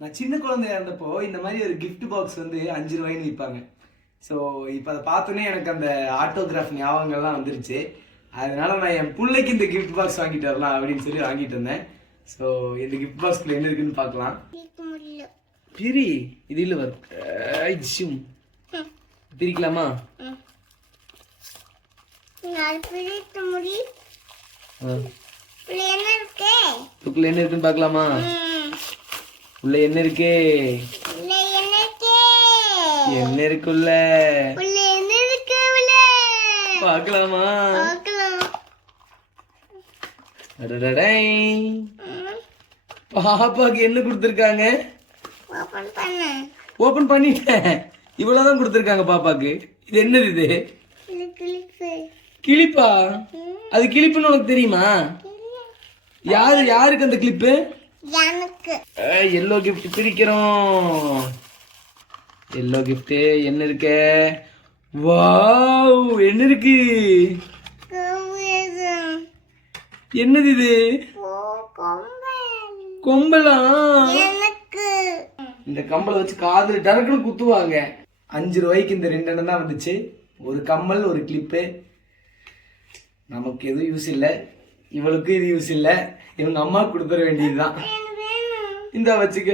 நான் சின்ன குழந்தையா இருந்தப்போ இந்த மாதிரி ஒரு gift பாக்ஸ் வந்து 5 ரூபாய்ன்னு விற்பாங்க. ஸோ இப்போ அதை பார்த்தோன்னே எனக்கு அந்த ஆட்டோகிராஃப் ஞாபகங்கள்லாம் வந்துருச்சு. அதனால நான் என் பிள்ளைக்கு இந்த gift பாக்ஸ் வாங்கிட்டு வரலாம் அப்படின்னு சொல்லி வாங்கிட்டு வந்தேன். ஸோ இந்த gift பாக்ஸ்ல என்ன இருக்குன்னு பார்க்கலாம். பிரி இது இல்லை வரும் பிரிக்கலாமா? இதுக்குள்ள என்ன இருக்குன்னு பார்க்கலாமா? உள்ள என்ன இருக்கு? என்ன இருக்குள்ள பார்க்கலாமா? பாப்பாக்கு என்ன கொடுத்துருக்காங்க? ஓபன் பண்ணிட்டேன். இவ்வளவுதான் கொடுத்துருக்காங்க பாப்பாக்கு. இது என்னது? இது கிளிப்பா? அது கிளிப்புன்னு உனக்கு தெரியுமா? யாருக்கு அந்த கிளிப்பு? எல்லோ கிஃப்ட் பிரிக்கிறோம். எல்லோ கிஃப்ட் என்ன இருக்கு? வாவ், என்ன இருக்கு? என்னது இது? கொம்பலா? இந்த கம்பளை வச்சு காதுல டரக்குன்னு குத்துவாங்க. 5 ரூபாய்க்கு இந்த 2 எண்ணம் தான் வந்துச்சு. ஒரு கம்மல், ஒரு கிளிப்பு. நமக்கு எதுவும் யூஸ் இல்லை, இவளுக்கு இது யூஸ் இல்லை. இவங்க அம்மா கொடுத்துட வேண்டியதுதான். இந்த வச்சுக்க.